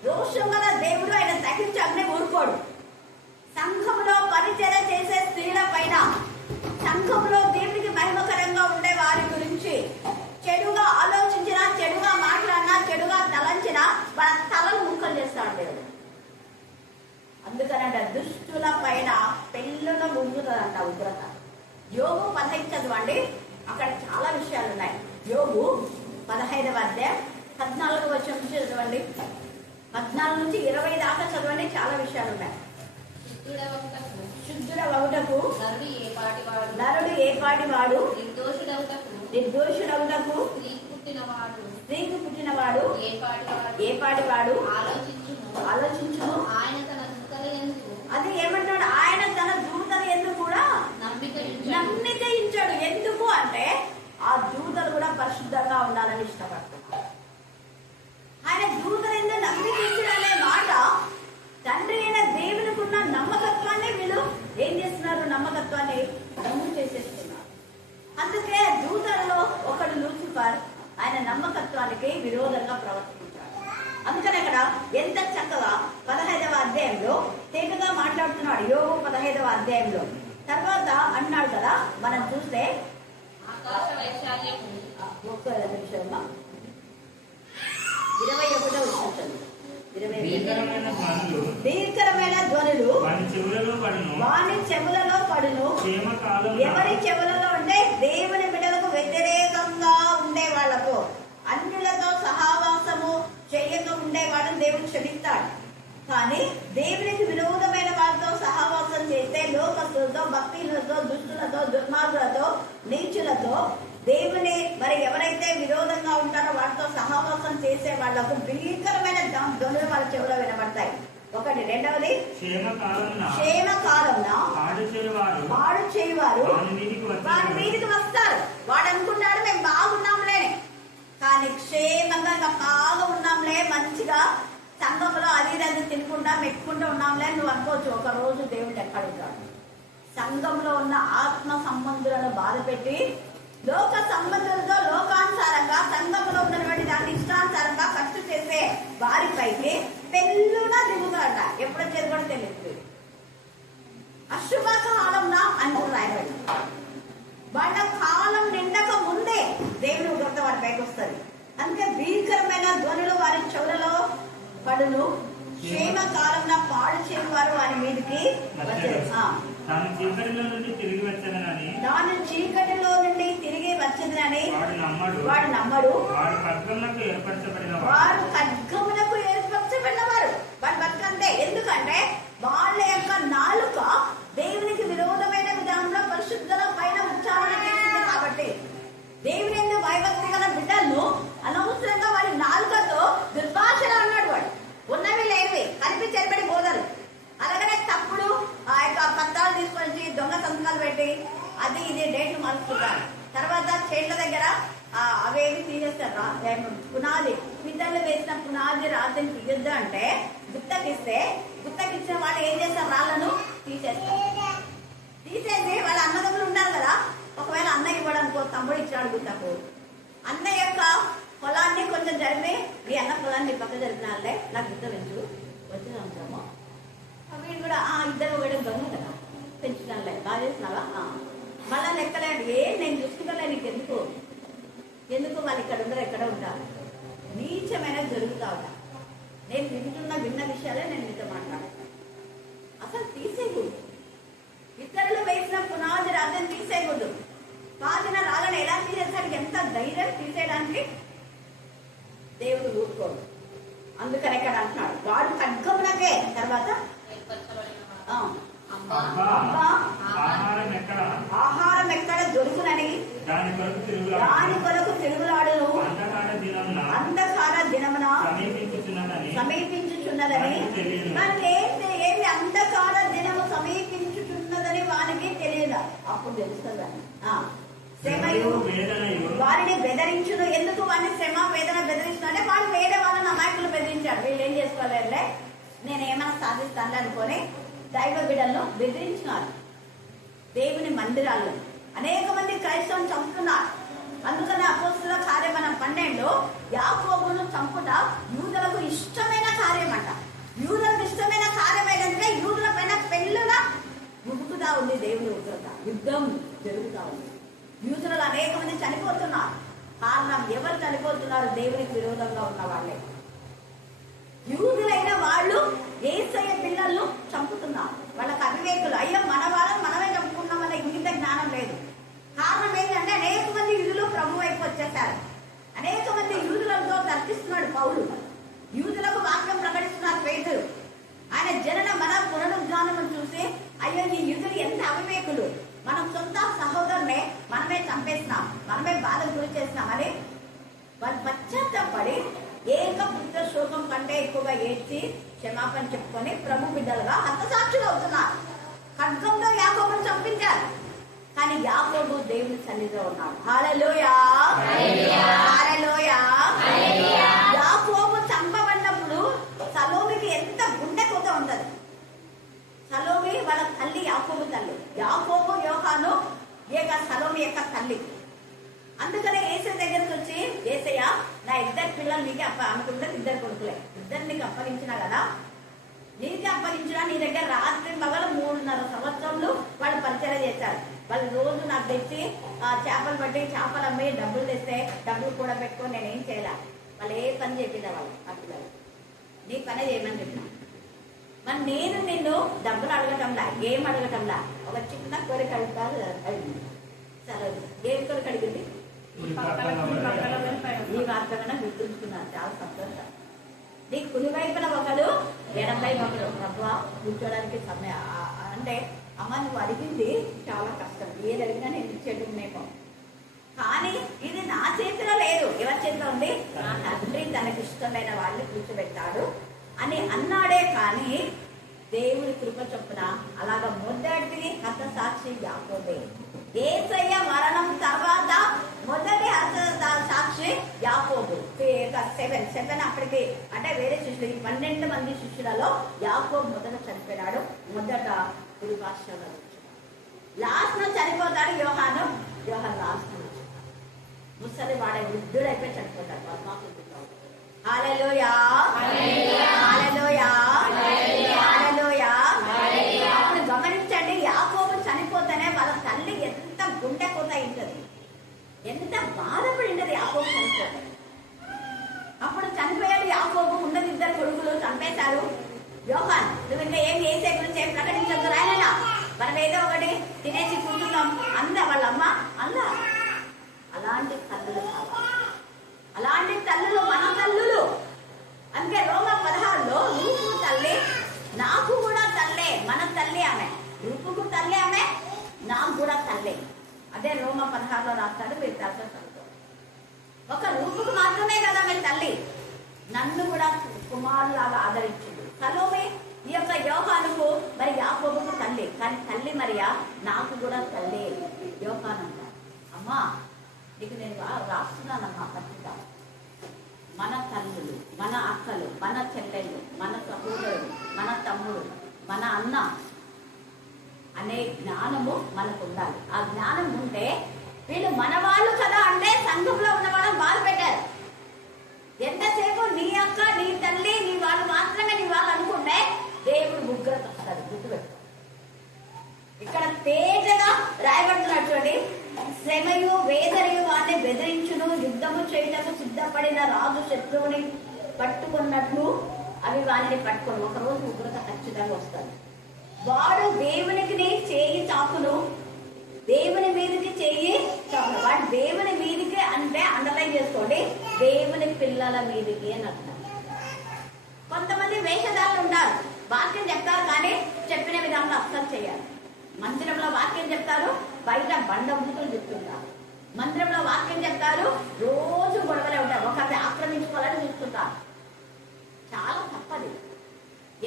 దోషం గల దేవుడు ఆయన తగ్గించి అగ్ని ఊరుకోడు. సంఘంలో పరిచర్య చేసే స్త్రీల పైన, సంఘంలో దేవుడికి మహిమకరంగా ఉండే వారి గురించి చెడుగా ఆలోచించినా, చెడుగా మాట్లాడినా, చెడుగా తలంచినా వాళ్ళ తలను ముక్కలు చేస్తాడు దేవుడు. అందుకనంట దుష్టుల పైన పెళ్ళున ముందుతుందంట ఉగ్రత. యోగు 15 చదవండి, అక్కడ చాలా విషయాలు ఉన్నాయి. యోగు 15వ అధ్యాయం 14వ వచనం నుంచి చదవండి, 14 నుంచి 20 దాకా చదవండి. చాలా విషయాలు ఉన్నాయి. శుద్ధుడవగుటకు నరుడు ఏ పాటి వాడు, నిర్దోషుడవుటకు స్త్రీకి పుట్టినవాడు ఏ పాటి వాడు ఆలోచించును. అది ఏమంటాడు? ఆయన తన దూతలు ఎందుకు కూడా నమ్మికయించాడు. ఎందుకు అంటే ఆ దూతలు కూడా పరిశుద్ధంగా ఉండాలని ఇష్టపడుతున్నారు. ఆయన దూతలు ఎందుకు నమ్మికించడం అనే మాట తండ్రి అయిన దేవునికి ఉన్న నమ్మకత్వాన్ని వీళ్ళు ఏం చేస్తున్నారు? నమ్మకత్వాన్ని నమ్ము చేసేస్తున్నారు. అందుకే దూతల్లో ఒకడు లూసిఫర్ ఆయన నమ్మకత్వానికి విరోధంగా ప్రవర్తించాడు. అందుకని అక్కడ ఎంత చక్కగా 15వ అధ్యాయంలో తేటగా మాట్లాడుతున్నాడు. యోగు 15వ అధ్యాయంలో తర్వాత అన్నాడు కదా, మనం చూస్తే ఒక్క నిమిషం 21వ వచనం, భీకరమైన ధ్వనులు వాని చెవులలో పడును. ఎవరి చెవులలో అంటే దేవుని బిడ్డలకు వ్యతిరేకంగా ఉండే వాళ్లకు, అన్యులతో సహవాసము చేయక ఉండే వాళ్ళని దేవుడు క్షమిస్తాడు. కానీ దేవునికి విరోధమైన వారితో సహవాసం చేస్తే లోకస్తులతో, భక్తులతో, దుష్టులతో, దుర్మార్గులతో, నీచులతో, దేవుని మరి ఎవరైతే విరోధంగా ఉంటారో వారితో సహవాసం చేసే వాళ్లకు భీకరమైన ధ్వనులు వాళ్ళ చెవులో వినబడతాయి. ఒకటి. రెండవది క్షేమకాలంన పాడు చేయువారు వారి మీదికి వస్తారు. వాడు అనుకుంటాడు మేము బాగున్నాంలే, కానీ క్షేమంగా ఇంకా బాగా ఉన్నాంలే, మంచిగా సంఘంలో అది ఇది తినుకుంటా మెట్టుకుంటూ ఉన్నాంలే నువ్వు అనుకోవచ్చు. ఒక రోజు దేవుడు ఎక్కడుంటాడు? సంఘంలో ఉన్న ఆత్మ సంబంధులను బాధపెట్టి లోక సంబంధులతో లోకానుసారంగా సంఘంలో ఉన్నటువంటి దాన్ని ఇష్టానుసారంగా ఖర్చు చేసే వారిపైకి పెళ్ళున దిగుతాడ. ఎప్పుడు వచ్చేది కూడా తెలియదు. అశుభ కాలంలో అని రాయబడి వాళ్ళ కాలం నిండక ముందే దేవుని ఉగ్రత వారి పైకి వస్తుంది. అందుకే భీకరమైన ధ్వనులు వారి చెవులలో పడును. క్షేమ కాలంలో పాడు చేయని వారు వారి మీదకి తాను చీకటిలో నుండి తిరిగి వచ్చేదనని వాడు నమ్మడు. వారు ఖడ్గమునకు ఏర్పరచబడిన వారు వారి బతుకంతే. ఎందుకంటే వాళ్ళ యొక్క నాలుక దేవునికి విరోధమైన విధానంలో పరిశుద్ధుల పైన ఉచ్చారణ చేసింది. కాబట్టి దేవుని ఎందుకు భయభక్తి గల బిడ్డలను అనవసరంగా వారి నాలుకతో దుర్భాషలు అన్నాడు. వాడు ఉన్నవి లేవి కలిపి చెరబడి బోధలు. అలాగనే తప్పుడు ఆ యొక్క పత్రాలు తీసుకొని దొంగ సంతకాలు పెట్టి అది ఇది డేట్లు మలుచుకుంటారు. తర్వాత చేట్ల దగ్గర అవేమి తీసేస్తారు. పునాది పిద్దలు వేసిన పునాది రాత్రిని తీయొద్దు అంటే గుత్తకిచ్చిన వాళ్ళు ఏం చేస్తారు? రాళ్లను తీసేసి వాళ్ళ అన్నదమ్ములు ఉంటారు కదా. ఒకవేళ అన్నయ్య ఇవ్వడానికి తమ్ముడు ఇచ్చాడు గుత్తకు, అన్న యొక్క పొలాన్ని కొంచెం జరిపి మీ అన్న పొలాన్ని పక్క జరిపినాలే నాకు గుత్త పెంచు వచ్చిన అంటాము. వీడు కూడా ఇద్దరు ఒకటి దొంగ కదా పెంచుతానులే బాగా చేసినావా మళ్ళా లెక్కలేండి. నేను చూసుకోలే నీకు ఎందుకు వాళ్ళు ఇక్కడ ఉండరు, ఎక్కడ ఉంటారు? నీచమైన జరుగుతా ఉంటా. నేను విన్న విషయాలే నేను మీతో మాట్లాడతాను. అసలు తీసేయకూడదు. ఇతరులు వేసిన పునాది రాజని తీసేయకూడదు. పాతిన రాళ్ళని ఎలా తీసేసరికి ఎంత ధైర్యం తీసేయడానికి దేవుడు ఊరుకోడు. అందుకని ఇక్కడ అంటున్నాడు వాడు ఖడ్గమునకే తర్వాత ఆహారం ఎక్కడ దొరుకునని దాని కొరకు తిరుగులాడును అంధకార దినమున సమీపించుచున్నదని మనకి ఏమి అంధకార దినము సమీపించుచున్నదని వానికి తెలియదు. అప్పుడు తెలుస్తుందని శ్రమయు వారిని బెదిరించును. ఎందుకు వాడిని శ్రమ వేదన బెదిరిస్తున్నాడే? వాడు వేరే వాళ్ళని అమాయకులు బెదిరించాడు. వీళ్ళు ఏం చేసుకోలేరులే, నేనేమైనా సాధిస్తాను అనుకొని దైవ బిడ్డలను బెదిరించినారు. దేవుని మందిరాల్లో అనేక మంది క్రైస్తవులను చంపుతున్నారు. అందుకని అపోస్తుల కార్యం 12 యాకోబును చంపుట యూదులకు ఇష్టమైన కార్యం అంట. యూదులకు ఇష్టమైన కార్యం ఏంటంటే యూదుల పైన పెళ్ళుగా ఉడుకుతా ఉంది దేవుని ఉగ్రత, యుద్ధం జరుగుతా ఉంది. యూదులలో అనేక మంది చనిపోతున్నారు. కారణం ఎవరు చనిపోతున్నారు? దేవునికి విరోధంగా ఉన్న వాళ్ళే. యూదులైన వాళ్ళు యేసయ్య పిల్లలను చంపుతున్నారు. వాళ్ళకి అవివేకులు, అయ్యో మన వాళ్ళని మనమే చంపుకున్నామన్న ఇంగిత జ్ఞానం లేదు. కారణం ఏంటంటే అనేక మంది యూదులు ప్రభు వైపు వచ్చేసారు. అనేక మంది యూదులతో తర్కిస్తున్నాడు పౌలు. యూదులకు వాక్యం ప్రకటిస్తున్నారు పేతురు. ఆయన జనన మన పునరుద్ధానం చూసి అయ్యో ఈ యూదులు ఎంత అవివేకులు, మనం సొంత సహోదరునే మనమే చంపేసినాం, మనమే బాధకు గురి చేసినామని వాళ్ళు పశ్చాత్తపడి ఏక పుత్ర శోకం కంటే ఎక్కువగా ఏడ్చి క్షమాపణ చెప్పుకొని ప్రభు బిడ్డలుగా హతసాక్షులు అవుతున్నారు. ఖడ్గంతో యాకోబును చంపించారు. కానీ యాకోబు దేవుని సన్నిధిలో ఉన్నాడు. హల్లెలూయా, హల్లెలూయా. యాకోబు చంపబడినప్పుడు సలోమికి ఎంత గుండె కోత ఉంటది. సలోమి వాళ్ళ తల్లి, యాకోబు తల్లి. యాకోబు యోహాను సలోమి యొక్క తల్లి. అందుకనే యేసయ్య దగ్గరికి వచ్చి, యేసయ్య నా 2 పిల్లలు నీకే ఆమెకుంటే 2 కొడుకులే, 2 నీకు అప్పగించినా కదా, నీకే అప్పగించినా నీ దగ్గర రాత్రి పగలు 3.5 సంవత్సరంలో వాళ్ళు పరిచయం చేశారు. వాళ్ళు రోజు నాకు తెచ్చి చేపలు పట్టి చేపలు అమ్మి డబ్బులు తెస్తే డబ్బులు కూడా పెట్టుకొని నేనేం చేయాలి. వాళ్ళు ఏ పని చెప్పినా వాళ్ళు ఆ పిల్లలు నీ పని చేయమని చెప్పిన. మరి నేను నిన్ను డబ్బులు అడగటంలా, ఏం అడగటంలా, ఒక చిన్న కోరిక అడుగుతారు. సరే ఏం కోరిక అడిగింది? ఈ వార్తగా గుర్తుంచుకున్నాను. చాలా సంతోషం. నీ కుడి వైపున ఒకడు, ఎడం వైపు ఒకడు. ప్రభు కూర్చోడానికి సమయం అంటే అమ్మ నువ్వు అడిగింది చాలా కష్టం, ఏది అడిగినా నేను ఇచ్చేట్టునేమో, కానీ ఇది నా చేతిలో లేదు. ఎవరి చేతిలో ఉంది? నా తండ్రి తనకి ఇష్టమైన వాళ్ళని కూర్చోబెట్టాడు అని అన్నాడే. కానీ దేవుడి కృప చొప్పున అలాగ మొదటి హతసాక్షి యాకోబే. యేసయ్య మరణం తర్వాత మొదటి హతసాక్షి యాకోబు. 7 అప్పటికి అంటే వేరే శిష్యులు 12 మంది శిష్యులలో యాకోబు మొదట చనిపోయాడు. మొదట గురుభాషలో లాస్ట్ లో చనిపోతాడు యోహాను. లాస్ట్ లో ముసలి వాడే వృద్ధుడైపోయి చనిపోతాడు. పరమాత్మ హల్లెలూయా, హల్లెలూయా, హల్లెలూయా. అప్పుడు గమనించండి, యాకోబు చనిపోతేనే వాళ్ళ తల్లి ఎంత గుండె కోత అయింటది, ఎంత బాధపడి ఉంటది యాకోబు చనిపోతే. అప్పుడు చనిపోయాడు యాకోబు. ఉన్నది 2 కొడుకులు చంపేశారు. యోహాన్ నువ్వు ఇంకా ఏం చేసే గురించి ఏం ప్రకటించదు రాయనా, మనం ఏదో ఒకటి తినేసి కూర్చున్నాం అందా వాళ్ళ అమ్మ అందా. అలాంటి తల్లులు కావాలి, అలాంటి తల్లులు మన తల్లులు. అందుకే రోమ 16లో రూపు తల్లి, నాకు కూడా తల్లే. మన తల్లి ఆమె, రూపుకు తల్లి ఆమె, నాకు కూడా తల్లి. అదే రోమ 16లో రాస్తాడు. మీరు తల్లి ఒక రూపుకు మాత్రమే కదా మీ తల్లి, నన్ను కూడా కుమారులాగా ఆదరించింది. సలోమే ఈ యొక్క యోహానుకు మరి యాకోబుకు తల్లి, కానీ తల్లి మరియా నాకు కూడా తల్లి. యోహాను అంటారు, అమ్మా నీకు నేను రాస్తున్నానమ్మా పత్రిక. మన తల్లులు, మన అక్కలు, మన చెల్లెళ్ళు, మన సహోదరుడు, మన తమ్ముడు, మన అన్న అనే జ్ఞానము మనకు ఉండాలి. ఆ జ్ఞానం ఉంటే వీళ్ళు మన వాళ్ళు కదా అంటే సంఘంలో ఉన్న వాళ్ళని బాధ పెట్టారు. ఎంతసేపు నీ అక్క, నీ తల్లి, నీ వాళ్ళు మాత్రమే నీ వాళ్ళు అనుకుంటే దేవుడు ఉగ్రత వస్తాడు. గుర్తుపెట్టు. ఇక్కడ తేజగా రాయబడుతున్నాడు చూడండి, శ్రమయు వేదనయు వాడిని బెదిరించును, యుద్ధము చేయటకు సిద్ధపడిన రాజు శత్రువుని పట్టుకున్నట్లు అవి వాడిని పట్టుకోను. ఒకరోజు ఉగ్రత ఖచ్చితంగా వస్తాడు. వాడు దేవునికి చేయి చాపును, దేవుని మీదకి చెయ్యి చాపును. వాడు దేవుని మీదకి అంటే అండర్లైన్ చేసుకోండి, దేవుని పిల్లల మీదకి అని అంటారు. కొంతమంది వేషధారులు ఉంటారు, వాక్యం చెప్తారు కానీ చెప్పిన విధంగా అస్సలు చేయాలి. మందిరంలో వాక్యం చెప్తారు, బయట బండ బూతులు చెప్తుంటారు. మందిరంలో వాక్యం చెప్తారు, రోజు గొడవలే ఉంటారు, ఒకరిని ఆక్రమించుకోవాలని చూస్తుంటారు. చాలా తప్పది.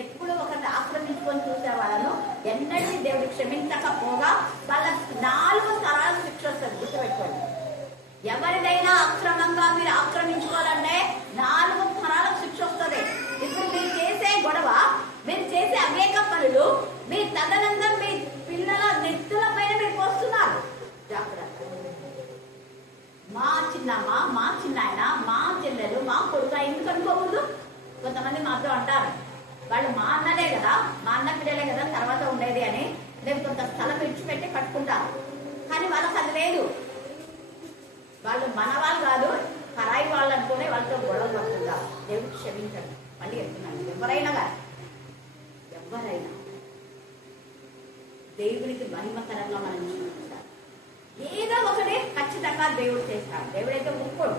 ఎప్పుడు ఒకరిని ఆక్రమించుకొని చూసే వాళ్ళను ఎన్నడూ దేవుడు క్షమించకపోగా వాళ్ళ 4 తరాల శిక్ష వస్తుంది. గుర్తుపెట్టుకోండి. ఎవరిదైనా అక్రమంగా మీరు ఆక్రమించుకోవాలంటే 4 తరాల శిక్ష వస్తుంది. ఇప్పుడు మీరు చేసే గొడవ, మీరు చేసే అనేక పనులు మీ తదనంతరం మీ పిల్లల నెత్తుల పైన మీరు పోస్తున్నారు. జాగ్రత్త. మా చిన్నమ్మ, మా చిన్నాయన, మా చెల్లెలు, మా కొడుక ఎందుకు అనుకోకూడదు? కొంతమంది మాతో అంటారు, వాళ్ళు మా అన్నలే కదా, మా అన్న పిల్లలే కదా తర్వాత ఉండేది అని మేము కొంత స్థలం విడిచిపెట్టి కట్టుకుంటారు. కానీ వాళ్ళకి అది లేదు. వాళ్ళు మన వాళ్ళు కాదు, పరాయి వాళ్ళు అనుకునే వాళ్ళతో గొడవలు పడుతుంటారు. దేవుడు క్షమించండి. మళ్ళీ చెప్తున్నాను, ఎవరైనా దేవుడికి మహిమకరంగా మనం చూపించాలి. ఏదో ఒకటి ఖచ్చితంగా దేవుడు చేస్తాడు. దేవుడైతే ఒప్పుకోడు.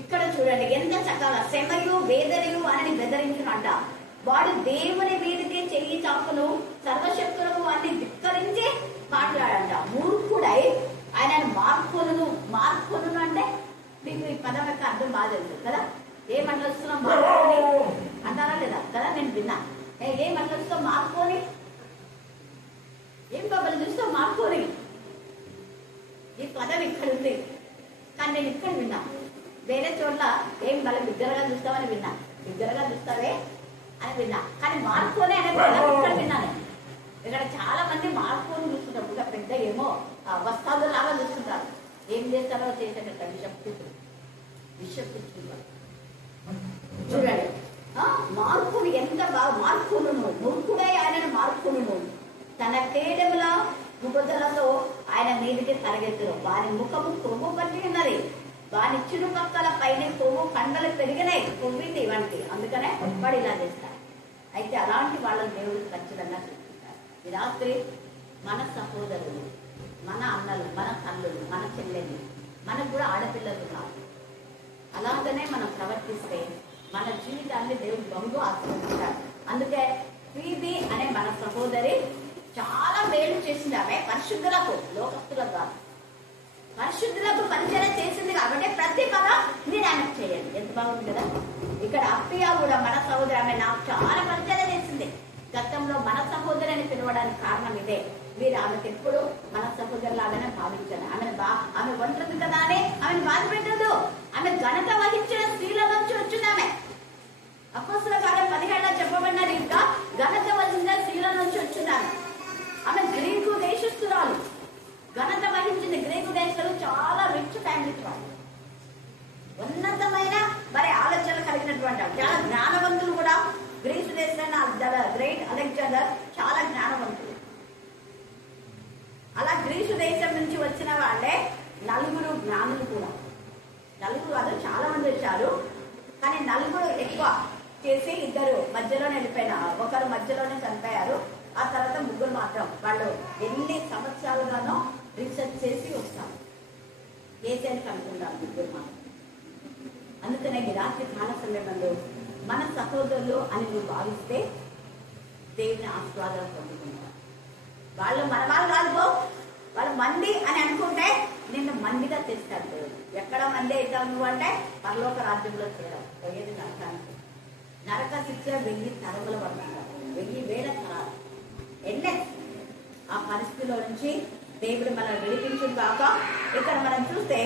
ఇక్కడ చూడండి ఎంత చక్కగా శ్రమయు వేదనయు అని బెదిరించునంట. వాడు దేవుని మీదకి చెయ్యి చాపును, సర్వశక్తులకు అన్ని ధిక్కరించి మాట్లాడంట. మూర్ఖుడై ఆయన మార్పులను అంటే మీకు ఈ పదం యొక్క అర్థం బాగా తెలుసు కదా. ఏమంటున్నాం మార్పుని అంటారా లేదా కదా, నేను విన్నా. ఏమంటున్నా మార్పుని, ఏం బాబా చూస్తా మార్పుని, ఈ పదం ఇక్కడ ఉంది కానీ నేను ఇక్కడ విన్నా. వేరే చోట్ల ఏం వాళ్ళ బిగ్గరగా చూస్తామని విన్నా, బిగ్గరగా చూస్తావే అని విన్నా. కానీ మార్పుని అనే పదం ఇక్కడ విన్నాను. ఇక్కడ చాలా మంది మార్పుని చూస్తుంటారు. ఇంకా పెద్ద ఏమో వస్తాదులాగా చూస్తుంటారు. ఏం చేస్తారో చేసేట విషపుచ్చుకుంటారు. చూడండి మార్పుని ఎంత బాగా, మార్పును మూర్ఖుడై ఆయన మార్పును తన కేడముల ముఖతలతో ఆయన మీదికి తరగెత్తురు. వారి ముఖము కొవ్వు పట్టి ఉన్నది, వారి చిరుపక్కల పైన కొవ్వు కండలు పెరిగినాయి, కొవ్వింది వంటి. అందుకనే వాడు ఇలా చేస్తారు. అయితే అలాంటి వాళ్ళని దేవుడు ఖచ్చితంగా చూపిస్తారు. ఈ రాత్రి మన సహోదరులు, మన అన్నలు, మన తల్లులు, మన చెల్లెలు, మనకు కూడా ఆడపిల్లలు కాదు. అలాగనే మనం ప్రవర్తిస్తే మన జీవితాన్ని దేవుడు బహుగా ఆశీర్వదించాడు. అందుకే ఫీబీ అనే మన సహోదరి చాలా మేలు చేసింది. ఆమె పరిశుద్ధులకు, లోకస్తులకు కాదు, పరిశుద్ధులకు పరిచయం చేసింది. కాబట్టి ప్రతి పదం మీరు ఆమెకు చేయండి. ఎంత బాగుంది కదా. ఇక్కడ అప్పియా కూడా మన సహోదరి, ఆమె నాకు చాలా పరిచయం చేసింది. గతంలో మన సహోదరి అని పిలవడానికి కారణం ఇదే. మీరు ఆమెకు ఎప్పుడు మన సహోదరు లాగానే భావించాలి. ఆమె ఒంటరి కదా అని ఆమెను బాధ పెట్టదు. ఆమె ఘనత వహించిన స్త్రీల నుంచి వచ్చింది. ఆమె అపోస్తల కార్యం 17 చెప్పబడినది. ఇంకా ఘనత వహించిన స్త్రీల నుంచి వచ్చింది. ఆమె గ్రీకు దేశస్తురాలు, ఘనత వహించింది. గ్రీకు దేశాలు చాలా రిచ్ ఫ్యామిలీ వాళ్ళు, ఉన్నతమైన మరి ఆలోచనలు కలిగినటువంటి చాలా జ్ఞానవంతులు కూడా. గ్రీసు దేశాన్ని గ్రేట్ అలెగ్జాండర్ చాలా జ్ఞానవంతులు. అలా గ్రీసు దేశం నుంచి వచ్చిన వాళ్ళే 4 జ్ఞానులు కూడా. 4 కాదు, చాలా మంది వచ్చారు. కానీ 4 ఎక్కువ చేసి 2 మధ్యలోనే వెళ్ళిపోయినారు. ఒకరు మధ్యలోనే చనిపోయారు. ఆ తర్వాత 3 మాత్రం వాళ్ళు ఎన్ని సంవత్సరాలుగానో రీసెర్చ్ చేసి వస్తారు. ఏసీని కనుక్కుంటారు 3 మాత్రం. అందుకనే ఈ రాత్రి కాల సమయంలో మన సహోదరులు అని నువ్వు భావిస్తే దేవుని ఆశీర్వాదాలు పొందుకుంటారు. వాళ్ళు మన వాళ్ళు కాదు, వాళ్ళు మంది అని అనుకుంటే నిన్ను మందిగా చేస్తాడు దేవుడు. ఎక్కడ మంది అవుతావు నువ్వు అంటే పరలోక రాజ్యంలో చేరావు. పోయేది నరకానికి. నరక శిక్ష 1000 తరములు పడుతుంటారు, 1000 తరాలు. ఎన్నే ఆ పరిస్థితిలో నుంచి దేవుడు మనం విడిపించుడు కాక. ఇక్కడ మనం చూస్తే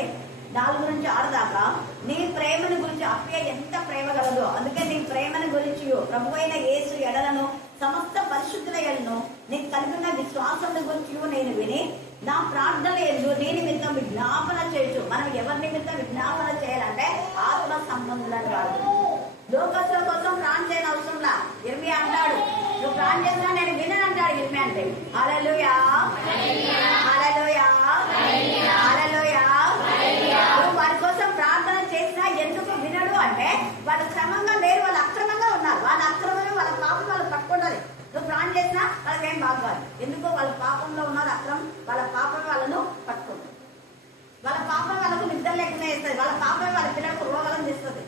4 నుంచి 6 దాకా నీ ప్రేమను గురించి, అప్పయ్య ఎంత ప్రేమ కలదో. అందుకే నీ ప్రేమను గురించి ప్రభు అయిన యేసు ఎడలను సమస్త పరిశుద్ధుల ఎడలను నీకు కలిగిన విశ్వాసం గురించి నేను విని నా ప్రార్థన ఎందు నీ నిమిత్తం విజ్ఞాపన చేయొచ్చు. మనం ఎవరి నిమిత్తం విజ్ఞాపన చేయాలంటే ఆత్మ సంబంధులను కాదు. లోకస్తుల కోసం ప్రాణం చేయని అవసరంలా. ఇర్మియా అంటాడు, నువ్వు ప్రాణం చేసినా నేను వినను అంటాడు ఇర్మియా. అంటే హల్లెలూయా, హల్లెలూయా, హల్లెలూయా. నువ్వు వారి కోసం ప్రార్థన చేసినా ఎందుకు వినడు అంటే వాళ్ళు క్రమంగా లేరు, వాళ్ళు అక్రమంగా ఉన్నారు. వాళ్ళ అక్రమమే వాళ్ళ పాపం వాళ్ళు పట్టుకుంటారు. నువ్వు ప్రాణం చేసినా వాళ్ళకేం బాగోదు. ఎందుకో వాళ్ళ పాపంలో ఉన్నారు, అక్రమం. వాళ్ళ పాపమే వాళ్ళను పట్టుకుంటారు. వాళ్ళ పాపం వాళ్ళకు నిద్ర లేకుండా వేస్తుంది. వాళ్ళ పాపమే వాళ్ళ పిల్లలకు రోగాలను తెస్తుంది.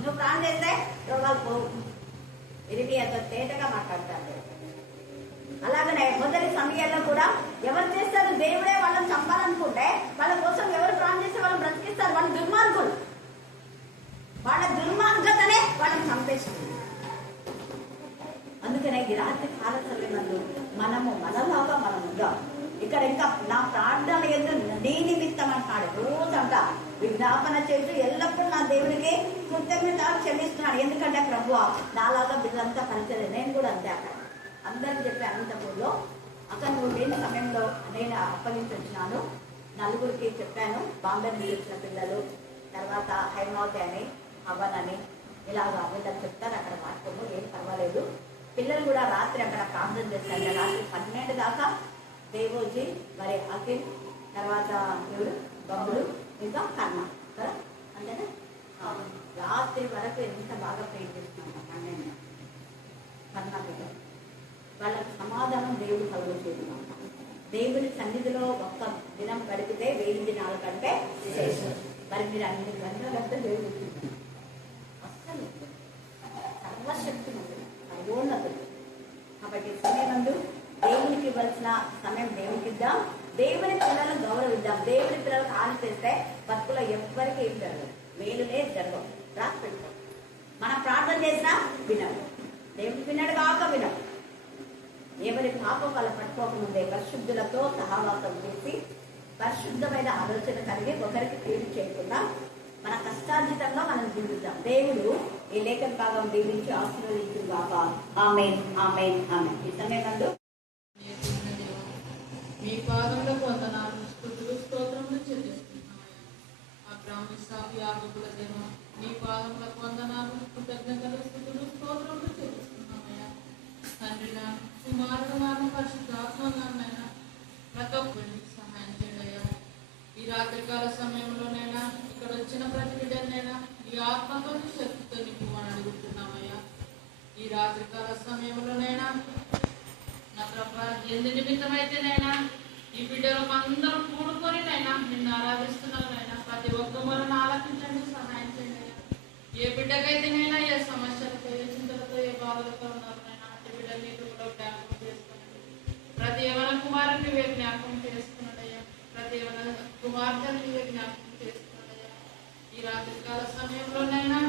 నువ్వు ప్రాణం చేస్తే రోగాలు పోవు. ఇరిమియాతో తేటగా మాట్లాడతాడు. అలాగనే మొదటి సమయంలో కూడా ఎవరు చేస్తారు? దేవుడే వాళ్ళని చంపాలనుకుంటే వాళ్ళ కోసం ఎవరు ప్రాణం చేస్తే వాళ్ళు బ్రతికిస్తారు. వాళ్ళు దుర్మార్గులు. వాళ్ళ దుర్మార్గతనే వాళ్ళని చంపేస్తుంది. అందుకనే ఈ రాత్రి కాల సమయంలో మనలాగా మనం ఉందాం. ఇక్కడ ఇంకా నా ప్రార్థన ఏదో నీ నిమిత్తం అంటాడు. రోజంట విజ్ఞాపన చేస్తూ ఎల్లప్పుడూ నా దేవునికి కృతజ్ఞత చెల్లిస్తున్నాడు. ఎందుకంటే ప్రభువా నాలాగా బిడ్డలంతా పనిచేయలేదు. నేను కూడా అంతే. అక్కడ అందరికి చెప్పి అనంతపూర్లో అక్కడ నువ్వు లేని సమయంలో నేను అప్పగించి వచ్చినాను. 4 చెప్పాను. బాంబే నుంచి వచ్చిన పిల్లలు, తర్వాత హైదరాబాద్ అని అవన్ అని ఇలాగా వీళ్ళకి చెప్తారు. అక్కడ మాట్లాడు, ఏం పర్వాలేదు. పిల్లలు కూడా రాత్రి అక్కడ ప్రార్థన చేస్తారు. రాత్రి 12 దాకా దేవోజీ, మరి అఖిల్, తర్వాత దేవుడు బబ్బులు, ఇంకా కర్ణ కదా అంతేనా? రాత్రి వరకు ఎంత బాగా ప్రేర్ చేస్తున్నాం. 12 కర్ణ పిల్లలు వాళ్ళకి సమాధానం దేవుడు కలుగజేయడం. దేవుని సన్నిధిలో ఒక్క దినం గడిపితే 1000 దినాల కంటే విశేషం. మరి మీరు అన్ని గంటలంటే దేవుడు అస్సలు సర్వశక్తిమంతుడు, సర్వోన్నతుడు. కాబట్టి సమయమందు దేవునికి ఇవ్వాల్సిన సమయం దేవునికి ఇద్దాం. దేవుని పిల్లలను గౌరవిద్దాం. దేవుని పిల్లలకు హాని చేస్తే బతుకులో ఎవ్వరికి ఏం జరగదు, మేలునే జరగవు. రాసి పెడతాం. మనం ప్రార్థన చేసినా వినవు, దేవుడు విన్నాడు కాక వినవు. ఎవరి పాపం వాళ్ళ పట్టుకోకముందే పరిశుద్ధులతో సహవాసం చేసి పరిశుద్ధమైన ఆలోచన కలిగి ఒకరికి కీడు చేయకుండా మన కష్టార్జితంగా మనం జీవిద్దాం. దేవుడు ఈ లేఖన భాగం దీవించి ఆశీర్వదించును గాక. ఆమేన్, ఆమేన్, ఆమేన్. ఈ సమయంలో మీ పాదములకు వందనాలు, స్తుతులు, స్తోత్రములు చెల్లిస్తున్నామయ్యా. అబ్రాహాము, ఇస్సాకు, యాకోబుల దేవా, నీ పాదములకు వందనాలు, కృతజ్ఞతలు, స్తుతులు, స్తోత్రములు చెల్లిస్తున్నామయ్యా. తండ్రి నాన్న, కుమారుడు నాన్న, పరిశుద్ధాత్మ నాన్న, ప్రతి ఒక్కరిని సహాయం చేయండియ్యా. ఈ రాత్రికాల సమయంలోనైనా ఇక్కడ వచ్చిన ప్రతి బిడ్డనైనా ఈ ఆత్మతో శక్తితో నింపమని అడుగుతున్నామయ్యా. ఈ రాత్రికాల సమయంలోనైనా నా ప్రభా ఎందు నిమిత్తమైతేనైనా ఈ బిడ్డలు అందరం కూడుకొని నైనా నిన్ను ఆరాధిస్తున్నానైనా ప్రతి ఒక్క మొరను ఆలకించండి, సహాయం చేయండి. ఏ బిడ్డకైతేనైనా ఏ సమస్యలతో, ఏ చింతలతో, ఏ బాధలతో ఉన్నారనైనా అట్టి బిడ్డలు నీకు కూడా జ్ఞాపకం చేసుకున్నాడు. ప్రతి యవన కుమారుని నీవే జ్ఞాపకం చేసుకున్నాడయ్యా. ప్రతి యవన కుమార్తెను నీవే జ్ఞాపకం చేసుకున్నాడయ్యా. ఈ రాత్రికాల సమయంలోనైనా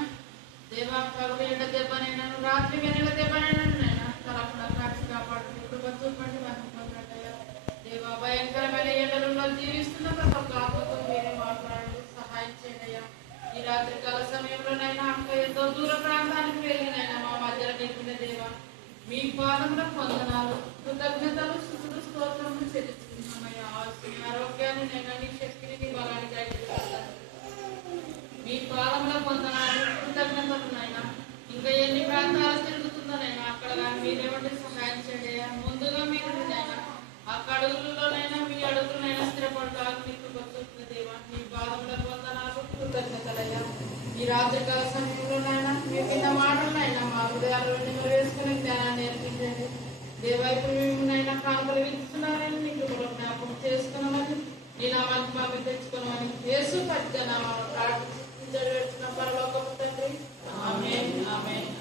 దేవా పగలు ఎండ దెబ్బనైనా రాత్రి వెన్నెల దెబ్బనైనా తలకుండా కాచి కాపాడు చూపండి వహింపబడ్డాయా. దేవా భయంకరమైన ఎండలలో జీవిస్తున్న ప్రతి ఒక్క ఆత్మతో మీరే మాట్లాడండి, సహాయం చేయండియా. ఈ రాత్రికాల సమయంలోనైనా అక్క ఎంతో దూర ప్రాంతానికి వెళ్ళినైనా మా మధ్యలో నింపిన దేవా మీ పాదములకు వందనాలు, కృతజ్ఞతలు, స్తుతులు, స్తోత్రములు చెల్లిస్తున్నామయ్యా. ఆరోగ్యాన్ని నైనా నీ శక్తిని, నీ బలానికి అయిపోతాను. మీ పాదములకు వందనాలు, కృతజ్ఞతలు నైనా. ఇంకా ఎన్ని ప్రాంతాలు తిరుగుతుందోనైనా అక్కడ కానీ మీరేమంటే సహాయం చేయండి. ముందుగా మీరు నైనా అక్క అడుగులలోనైనా మీ అడుగులనైనా స్థిరపడతారు. మీకు వస్తుంది దేవా మీ పాదములకు వందనాలు, కృతజ్ఞతలయ్యా. ఈ రాత్రికాల సమయంలోనైనా మీ కింద మాటలనైనా మా హృదయాల్లో వేసుకునే జ్ఞానాన్ని నేర్పించండి దేవా. ఇప్పుడు మేమునైనా కానుకలు విధిస్తున్నారని మీకు కూడా జ్ఞాపకం చేసుకున్నామని నీ నామానికి మాకు తెచ్చుకున్నామని యేసు పరిచయ నామాలు ప్రార్థించిన పరలోకపు తండ్రి. ఆమేన్, ఆమేన్.